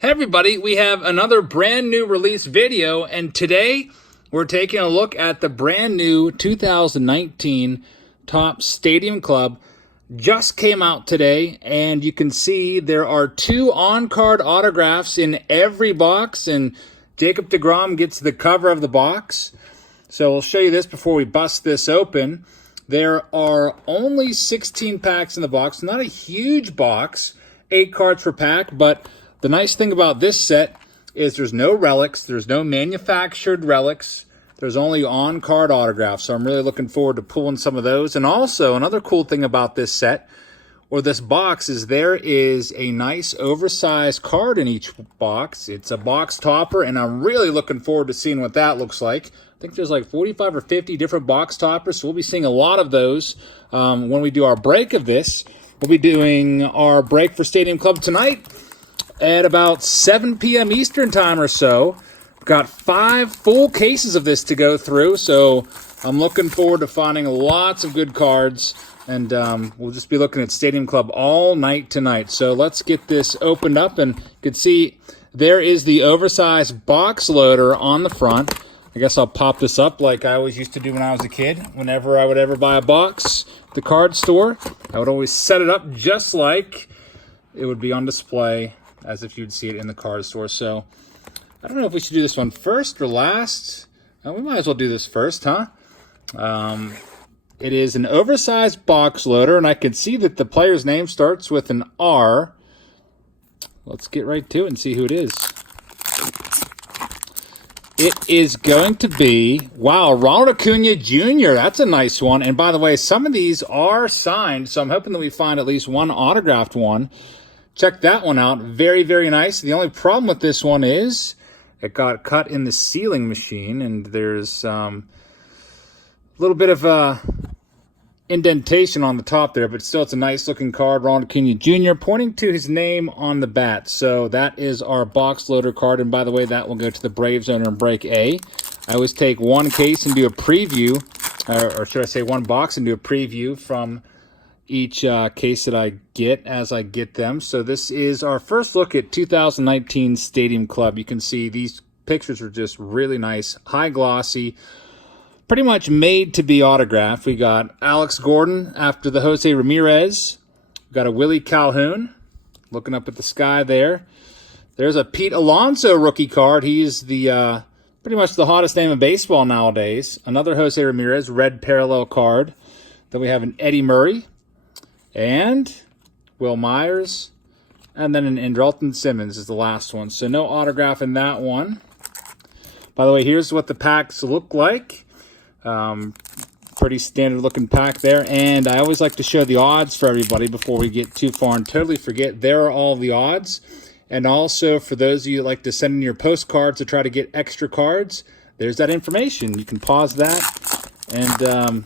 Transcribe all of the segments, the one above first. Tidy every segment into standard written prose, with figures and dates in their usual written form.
Hey everybody, we have another brand new release video, and today we're taking a look at the brand new 2019 Topps Stadium Club. Just came out today, and you can see there are 2 on-card autographs in every box, and Jacob deGrom gets the cover of the box. So we'll show you this before we bust this open. There are only 16 packs in the box, not a huge box, 8 cards per pack, but the nice thing about this set is there's no relics, there's no manufactured relics, there's only on-card autographs. So I'm really looking forward to pulling some of those. And also, another cool thing about this set, or this box, is there is a nice oversized card in each box. It's a box topper, and I'm really looking forward to seeing what that looks like. I think there's like 45 or 50 different box toppers, so we'll be seeing a lot of those when we do our break of this. We'll be doing our break for Stadium Club tonight at about 7 p.m. Eastern time or so. We've got 5 full cases of this to go through, so I'm looking forward to finding lots of good cards, and we'll just be looking at Stadium Club all night tonight. So let's get this opened up, and you can see there is the oversized box loader on the front. I guess I'll pop this up like I always used to do when I was a kid. Whenever I would ever buy a box at the card store, I would always set it up just like it would be on display, as if you'd see it in the card store. So I don't know if we should do this one first or last. We might as well do this first, huh? It is an oversized box loader, and I can see that the player's name starts with an R. Let's get right to it and see who it is. It is going to be, wow, Ronald Acuna Jr. That's a nice one. And by the way, some of these are signed, so I'm hoping that we find at least one autographed one. Check that one out. Very, very nice. The only problem with this one is it got cut in the sealing machine, and there's a little bit of indentation on the top there, but still it's a nice-looking card. Ronald Acuna Jr. pointing to his name on the bat. So that is our box loader card, and by the way, that will go to the Braves owner in break A. I always take one case and do a preview, or should I say one box and do a preview from each case that I get as I get them. So this is our first look at 2019 Stadium Club. You can see these pictures are just really nice, high glossy, pretty much made to be autographed. We got Alex Gordon after the Jose Ramirez. We got a Willie Calhoun looking up at the sky there. There's a Pete Alonso rookie card. He's the pretty much the hottest name in baseball nowadays. Another Jose Ramirez red parallel card. Then we have an Eddie Murray and Will Myers, and then an Andrelton Simmons is the last one. So no autograph in that one. By the way, here's what the packs look like. Pretty standard looking pack there, and I always like to show the odds for everybody before we get too far and totally forget. There are all the odds, and also for those of you that like to send in your postcards to try to get extra cards, there's that information. You can pause that and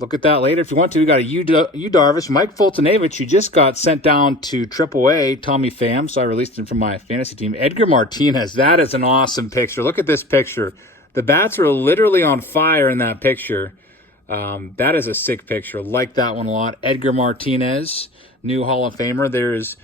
look at that later if you want to. We got a Yu Darvish, Mike Fultonavich, who just got sent down to AAA, Tommy Pham, so I released him from my fantasy team. Edgar Martinez, that is an awesome picture. Look at this picture. The bats are literally on fire in that picture. That is a sick picture. Like that one a lot. Edgar Martinez, new Hall of Famer. There's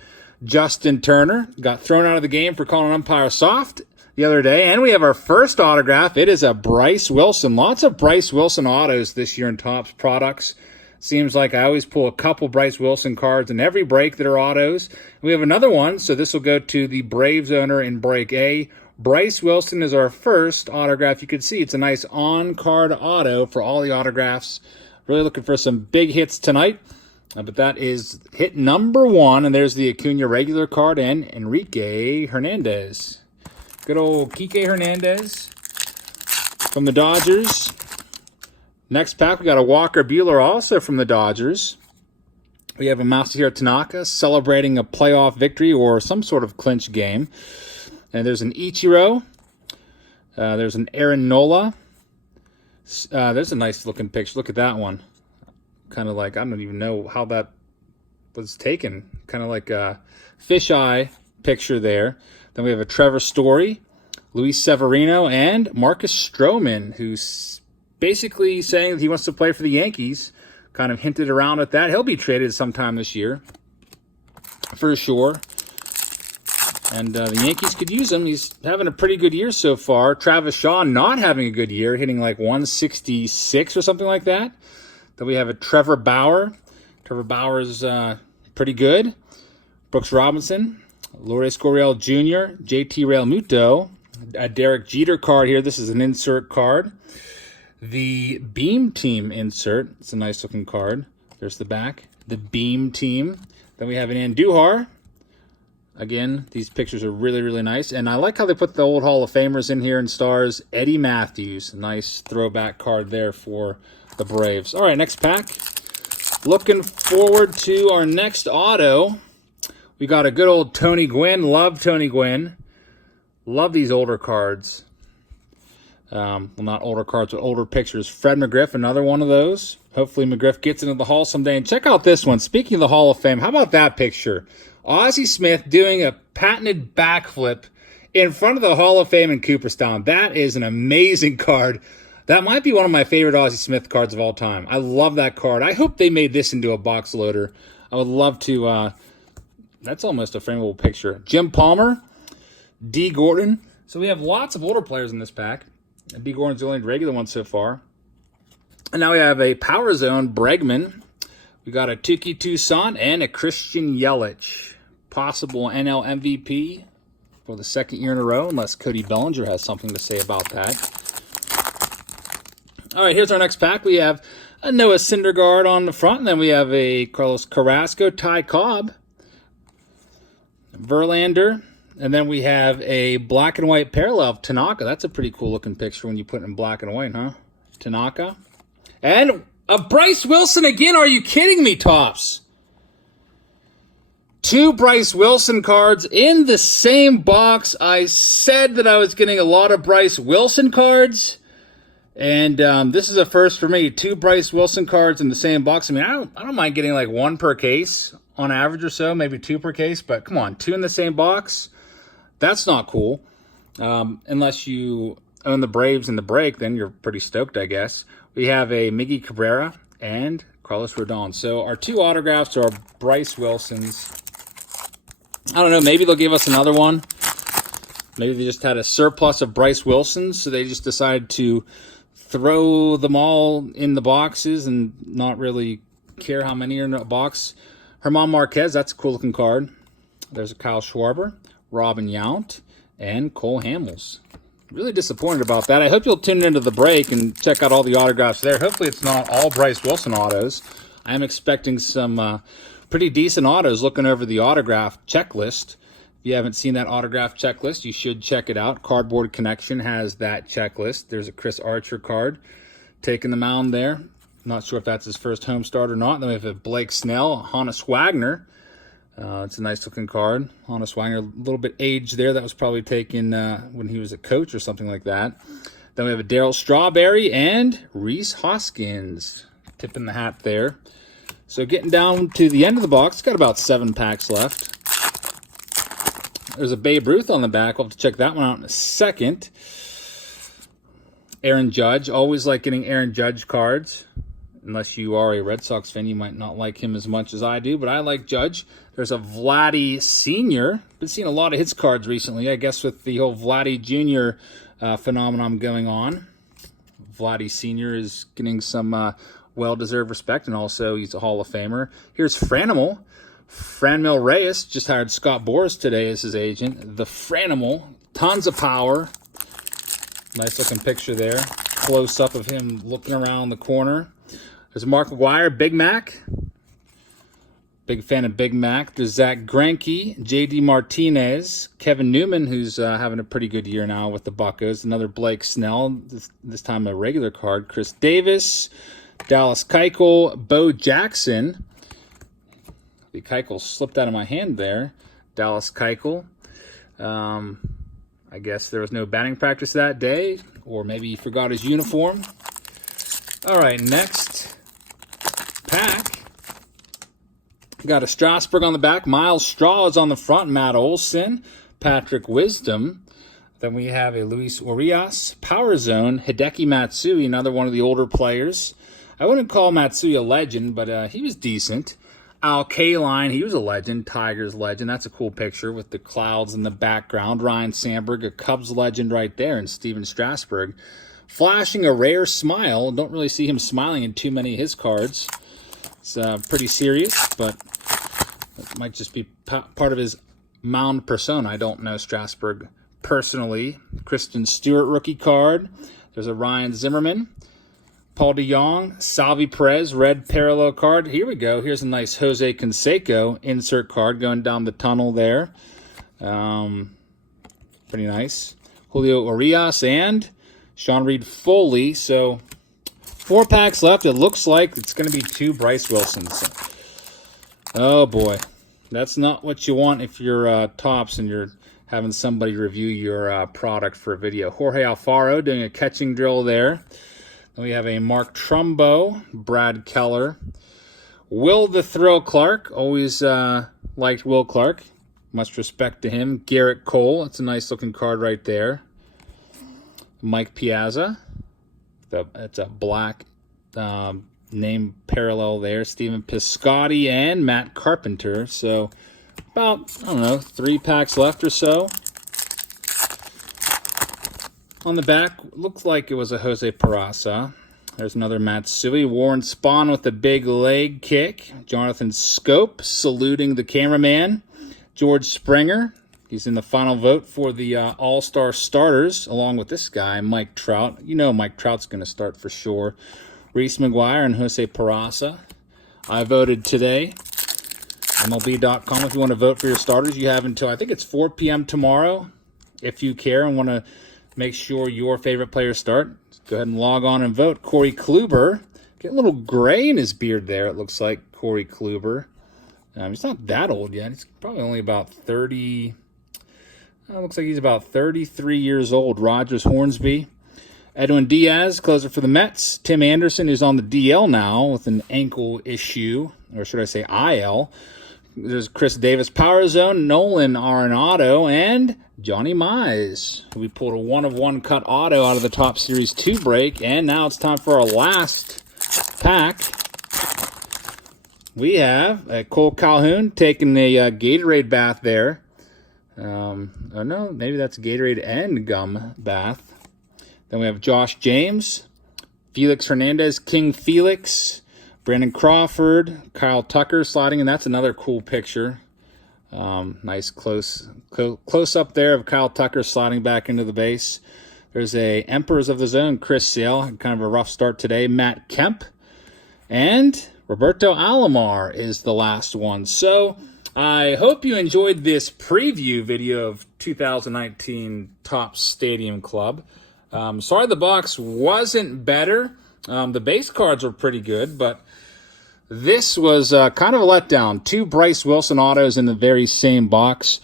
Justin Turner. Got thrown out of the game for calling an umpire soft the other day. And we have our first autograph. It is a Bryce Wilson. Lots of Bryce Wilson autos this year in Topps products. Seems like I always pull a couple Bryce Wilson cards in every break that are autos. We have another one, so this will go to the Braves owner in break A. Bryce Wilson is our first autograph. You can see it's a nice on-card auto for all the autographs. Really looking for some big hits tonight. But that is hit number 1, and there's the Acuna regular card and Enrique Hernandez. Good old Kike Hernandez from the Dodgers. Next pack, we got a Walker Buehler also from the Dodgers. We have a Masahiro Tanaka celebrating a playoff victory or some sort of clinch game. And there's an Ichiro. There's an Aaron Nola. There's a nice looking picture. Look at that one. Kind of like, I don't even know how that was taken. Kind of like a fisheye picture there. Then we have a Trevor Story, Luis Severino, and Marcus Stroman, who's basically saying that he wants to play for the Yankees. Kind of hinted around at that. He'll be traded sometime this year, for sure. And the Yankees could use him. He's having a pretty good year so far. Travis Shaw not having a good year, hitting like 166 or something like that. Then we have a Trevor Bauer. Trevor Bauer is pretty good. Brooks Robinson, Lourdes Gurriel Jr., JT Realmuto, a Derek Jeter card here. This is an insert card. The Beam Team insert. It's a nice looking card. There's the back. The Beam Team. Then we have an Andujar. Again, these pictures are really, really nice. And I like how they put the old Hall of Famers in here and stars. Eddie Matthews. Nice throwback card there for the Braves. All right, next pack. Looking forward to our next auto. We got a good old Tony Gwynn. Love Tony Gwynn. Love these older cards. Well, not older cards, but older pictures. Fred McGriff, another one of those. Hopefully McGriff gets into the Hall someday. And check out this one. Speaking of the Hall of Fame, how about that picture? Ozzie Smith doing a patented backflip in front of the Hall of Fame in Cooperstown. That is an amazing card. That might be one of my favorite Ozzie Smith cards of all time. I love that card. I hope they made this into a box loader. I would love to. That's almost a frameable picture. Jim Palmer, D. Gordon. So we have lots of older players in this pack. D. Gordon's the only regular one so far. And now we have a Power Zone Bregman. We got a Tuki Toussaint and a Christian Yelich. Possible NL MVP for the second year in a row, unless Cody Bellinger has something to say about that. All right, here's our next pack. We have a Noah Syndergaard on the front, and then we have a Carlos Carrasco, Ty Cobb, Verlander, and then we have a black and white parallel of Tanaka. That's a pretty cool looking picture when you put it in black and white, huh? Tanaka. And a Bryce Wilson again. Are you kidding me, Tops? 2 Bryce Wilson cards in the same box. I said that I was getting a lot of Bryce Wilson cards. And this is a first for me. 2 Bryce Wilson cards in the same box. I mean, I don't mind getting like 1 per case on average or so. Maybe 2 per case. But come on, 2 in the same box? That's not cool. Unless you own the Braves in the break, then you're pretty stoked, I guess. We have a Miggy Cabrera and Carlos Rodon. So our 2 autographs are Bryce Wilson's. I don't know, maybe they'll give us another one. Maybe they just had a surplus of Bryce Wilsons, so they just decided to throw them all in the boxes and not really care how many are in a box. Herman Marquez, that's a cool-looking card. There's a Kyle Schwarber, Robin Yount, and Cole Hamels. Really disappointed about that. I hope you'll tune into the break and check out all the autographs there. Hopefully it's not all Bryce Wilson autos. I am expecting some pretty decent autos. Looking over the autograph checklist. If you haven't seen that autograph checklist, you should check it out. Cardboard Connection has that checklist. There's a Chris Archer card taking the mound there. Not sure if that's his first home start or not. Then we have a Blake Snell, Honus Wagner. It's a nice looking card. Honus Wagner, a little bit aged there. That was probably taken when he was a coach or something like that. Then we have a Darryl Strawberry and Rhys Hoskins. Tipping the hat there. So getting down to the end of the box, got about 7 packs left. There's a Babe Ruth on the back. We'll have to check that one out in a second. Erin Judge. Always like getting Erin Judge cards. Unless you are a Red Sox fan, you might not like him as much as I do, but I like Judge. There's a Vladdy Sr. Been seeing a lot of his cards recently, I guess, with the whole Vladdy Jr. Phenomenon going on. Vladdy Sr. is getting some well-deserved respect, and also he's a Hall of Famer. Here's Franimal. Franmil Reyes just hired Scott Boras today as his agent. The Franimal, tons of power. Nice looking picture there. Close up of him looking around the corner. There's Mark McGwire, Big Mac. Big fan of Big Mac. There's Zach Greinke, JD Martinez, Kevin Newman, who's having a pretty good year now with the Buccos. Another Blake Snell, this time a regular card. Chris Davis, Dallas Keuchel, Bo Jackson. The Keuchel slipped out of my hand there. Dallas Keuchel. I guess there was no batting practice that day, or maybe he forgot his uniform. All right, next pack. Got a Strasburg on the back. Miles Straw is on the front. Matt Olson, Patrick Wisdom. Then we have a Luis Urias, Power Zone, Hideki Matsui, another one of the older players. I wouldn't call Matsui a legend, but he was decent. Al Kaline, he was a legend, Tigers legend. That's a cool picture with the clouds in the background. Ryan Sandberg, a Cubs legend right there, and Steven Strasburg flashing a rare smile. Don't really see him smiling in too many of his cards. It's pretty serious, but it might just be part of his mound persona. I don't know Strasburg personally. Kristen Stewart rookie card. There's a Ryan Zimmerman. Paul DeJong, Salvi Perez, red parallel card. Here we go. Here's a nice Jose Canseco insert card going down the tunnel there. Pretty nice. Julio Urias and Sean Reed Foley. So 4 packs left. It looks like it's going to be 2 Bryce Wilsons. Oh, boy. That's not what you want if you're Topps and you're having somebody review your product for a video. Jorge Alfaro doing a catching drill there. Then we have a Mark Trumbo, Brad Keller. Will the Thrill Clark. Always liked Will Clark. Much respect to him. Garrett Cole. That's a nice looking card right there. Mike Piazza. It's a black name parallel there. Stephen Piscotty and Matt Carpenter. So about, I don't know, 3 packs left or so. On the back, looks like it was a Jose Peraza. There's another Matsui. Warren Spahn with a big leg kick. Jonathan Scope saluting the cameraman. George Springer. He's in the final vote for the All-Star starters, along with this guy, Mike Trout. You know Mike Trout's going to start for sure. Reese McGuire and Jose Peraza. I voted today. MLB.com. If you want to vote for your starters, you have until, I think it's 4 p.m. tomorrow. If you care and want to make sure your favorite players start, go ahead and log on and vote. Corey Kluber. Get a little gray in his beard there, it looks like, Corey Kluber. He's not that old yet. He's probably only about 30. Looks like he's about 33 years old. Rogers Hornsby. Edwin Diaz, closer for the Mets. Tim Anderson, who's on the DL now with an ankle issue, or should I say IL. There's Chris Davis, Power Zone, Nolan Arenado, and Johnny Mize. We pulled a 1-of-1 cut auto out of the Top Series 2 break, and now it's time for our last pack. We have Cole Calhoun taking a Gatorade bath there. Oh no, maybe that's Gatorade and gum bath. Then we have Josh James, Felix Hernandez, King Felix, Brandon Crawford, Kyle Tucker sliding, and that's another cool picture. Nice close up there of Kyle Tucker sliding back into the base. There's a Emperors of the Zone, Chris Sale, kind of a rough start today. Matt Kemp, and Roberto Alomar is the last one. So I hope you enjoyed this preview video of 2019 Topps Stadium Club. Sorry the box wasn't better. The base cards were pretty good, but this was kind of a letdown. 2 Bryce Wilson autos in the very same box.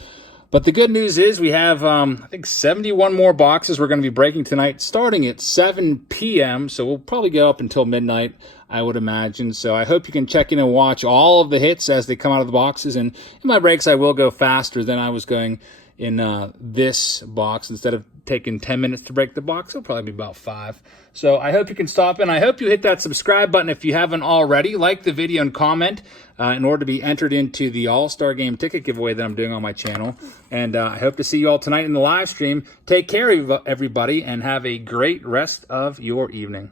But the good news is we have, I think, 71 more boxes we're going to be breaking tonight, starting at 7 p.m. So we'll probably go up until midnight, I would imagine. So I hope you can check in and watch all of the hits as they come out of the boxes. And in my breaks, I will go faster than I was going in this box. Instead of taking 10 minutes to break the box, it'll probably be about 5. So I hope you can stop in. I hope you hit that subscribe button if you haven't already. Like the video and comment in order to be entered into the All-Star Game ticket giveaway that I'm doing on my channel. And I hope to see you all tonight in the live stream. Take care, everybody, and have a great rest of your evening.